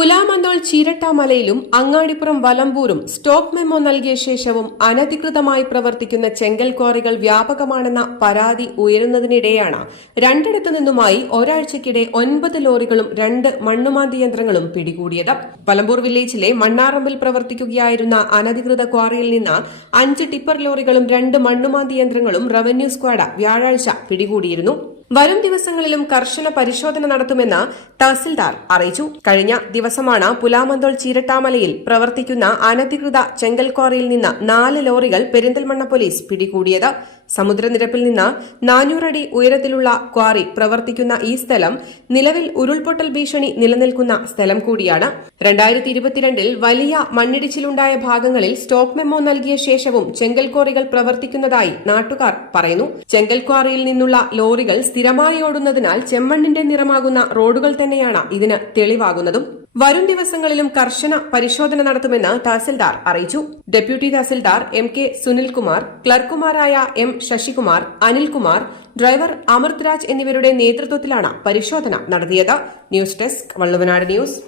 പുലാമന്തോൾ ചീരട്ടാമലയിലും അങ്ങാടിപ്പുറം വലമ്പൂരും stop memo നൽകിയ ശേഷവും അനധികൃതമായി പ്രവർത്തിക്കുന്ന ചെങ്കൽ ക്വാറികൾ വ്യാപകമാണെന്ന പരാതി ഉയരുന്നതിനിടെയാണ് രണ്ടിടത്തു നിന്നുമായി ഒരാഴ്ചക്കിടെ ഒൻപത് ലോറികളും രണ്ട് മണ്ണുമാന്തി യന്ത്രങ്ങളും പിടികൂടിയത്. വലമ്പൂർ വില്ലേജിലെ മണ്ണാറമ്പിൽ പ്രവർത്തിക്കുകയായിരുന്ന അനധികൃത ക്വാറിയിൽ നിന്ന് അഞ്ച് ടിപ്പർ ലോറികളും രണ്ട് മണ്ണുമാന്തി യന്ത്രങ്ങളും റവന്യൂ സ്ക്വാഡ് വ്യാഴാഴ്ച പിടികൂടിയിരുന്നു. വരും ദിവസങ്ങളിലും കർശന പരിശോധന നടത്തുമെന്ന് തഹസിൽദാർ അറിയിച്ചു. കഴിഞ്ഞ ദിവസമാണ് പുലാമന്തോൾ ചീരട്ടാമലയിൽ പ്രവർത്തിക്കുന്ന അനധികൃത ചെങ്കൽ ക്വാറിയിൽ നിന്ന് നാല് ലോറികൾ പെരിന്തൽമണ്ണ പോലീസ് പിടികൂടിയത്. സമുദ്രനിരപ്പിൽ നിന്ന് നാനൂറടി ഉയരത്തിലുള്ള ക്വാറി പ്രവർത്തിക്കുന്ന ഈ സ്ഥലം നിലവിൽ ഉരുൾപൊട്ടൽ ഭീഷണി നിലനിൽക്കുന്ന സ്ഥലം കൂടിയാണ്. രണ്ടായിരത്തി ഇരുപത്തിരണ്ടിൽ വലിയ മണ്ണിടിച്ചിലുണ്ടായ ഭാഗങ്ങളിൽ സ്റ്റോക്ക് മെമ്മോ നൽകിയ ശേഷവും ചെങ്കൽ ക്വാറികൾ പ്രവർത്തിക്കുന്നതായി നാട്ടുകാർ പറയുന്നു. ചെങ്കൽ ക്വാറിയിൽ നിന്നുള്ള ലോറികൾ സ്ഥിരമായി ഓടുന്നതിനാൽ ചെമ്മണ്ണിന്റെ നിറമാകുന്ന റോഡുകൾ തന്നെയാണ് ഇതിന് തെളിവാകുന്നതും. വരും ദിവസങ്ങളിലും കർശന പരിശോധന നടത്തുമെന്ന് തഹസിൽദാർ അറിയിച്ചു. Deputy tahsildar M K Sunilkumar ക്ലർക്കുമാരായ M Sasikumar Anilkumar driver Amrit Raj എന്നിവരുടെ നേതൃത്വത്തിലാണ് പരിശോധന നടത്തിയത്. News desk Valluvanad news.